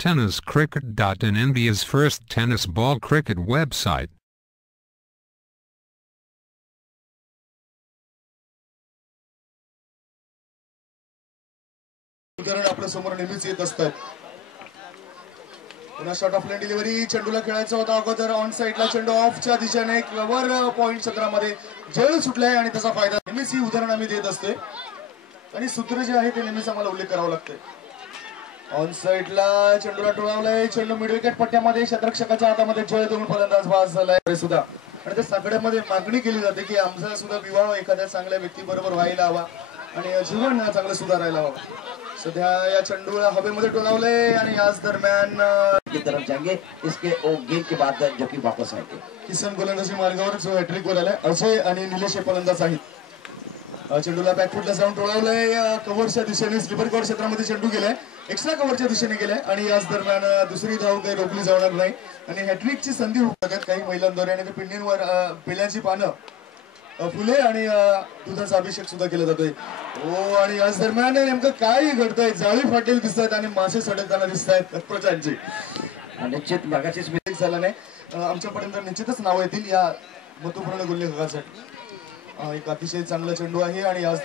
Tenniscricket.in, India's first tennis ball cricket website. उदाहरण आपल्या समोर नेहमीच येत असतात. पुन्हा शॉट ऑफ लेन डिलिव्हरी, चेंडूला खेळायचा होता अगोदर ऑन साइडला, चेंडू ऑफच्या दिशेने कव्हर पॉइंट क्षेत्रामध्ये जळ सुटलाय आणि त्याचा फायदा. नेहमीच ही उदाहरण आम्ही देत असते आणि सूत्र जे आहे ते नेहमीच आम्हाला उल्लेख करावा लागतोय. ऑन साइडला चेंडूला टोळावलाय, चेंडू मिड विकेट पट्ट्यामध्ये क्षेत्ररक्षकाच्या हातामध्ये जळ देऊन फलंदाज बाद झालाय सुद्धा. आणि त्या साकड्यामध्ये मागणी केली जाते की आमचा सुद्धा विवाह एखाद्या चांगल्या व्यक्ती बरोबर व्हायला हवा आणि जीवन चांगलं सुधारायला हवं. सध्या या चेंडूला हवेमध्ये टोलावले आणि याच दरम्यान की तरफ जाएंगे. इसके गेंद के बाद जो की वापस आएंगे. किसन गोलंदाजी मार्गावर जो हॅट्रिक वर आलाय अजय आणि निलेश हे फलंदाज आहेत. चेंडूला बॅकफुटला जाऊन टोळावलंय, कव्हरच्या दिशेने स्लीपर कव्हर क्षेत्रामध्ये चेंडू गेलाय, एक्स्ट्रा कव्हरच्या दिशेने गेलाय आणि याच दरम्यान दुसरी धाव काही रोखली जाणार नाही आणि हॅट्रिकची संधी होतात काही महिलांद्वारे आणि पिंडींवर पेल्याची पानं फुले आणि दुधाचा अभिषेक सुद्धा केला जातोय. हो, आणि याच दरम्यान नेमकं काय घडतंय, जाळी फाटेल दिसत आहेत आणि मासे सडकताना दिसत आहेत प्रचारची. निश्चित मागाचीच मिस्टेक झाला नाही, आमच्यापर्यंत निश्चितच नाव येतील या महत्वपूर्ण गुल्लेखोरासाठी. एक अतिशय चांगला चेंडू आहे आणि याच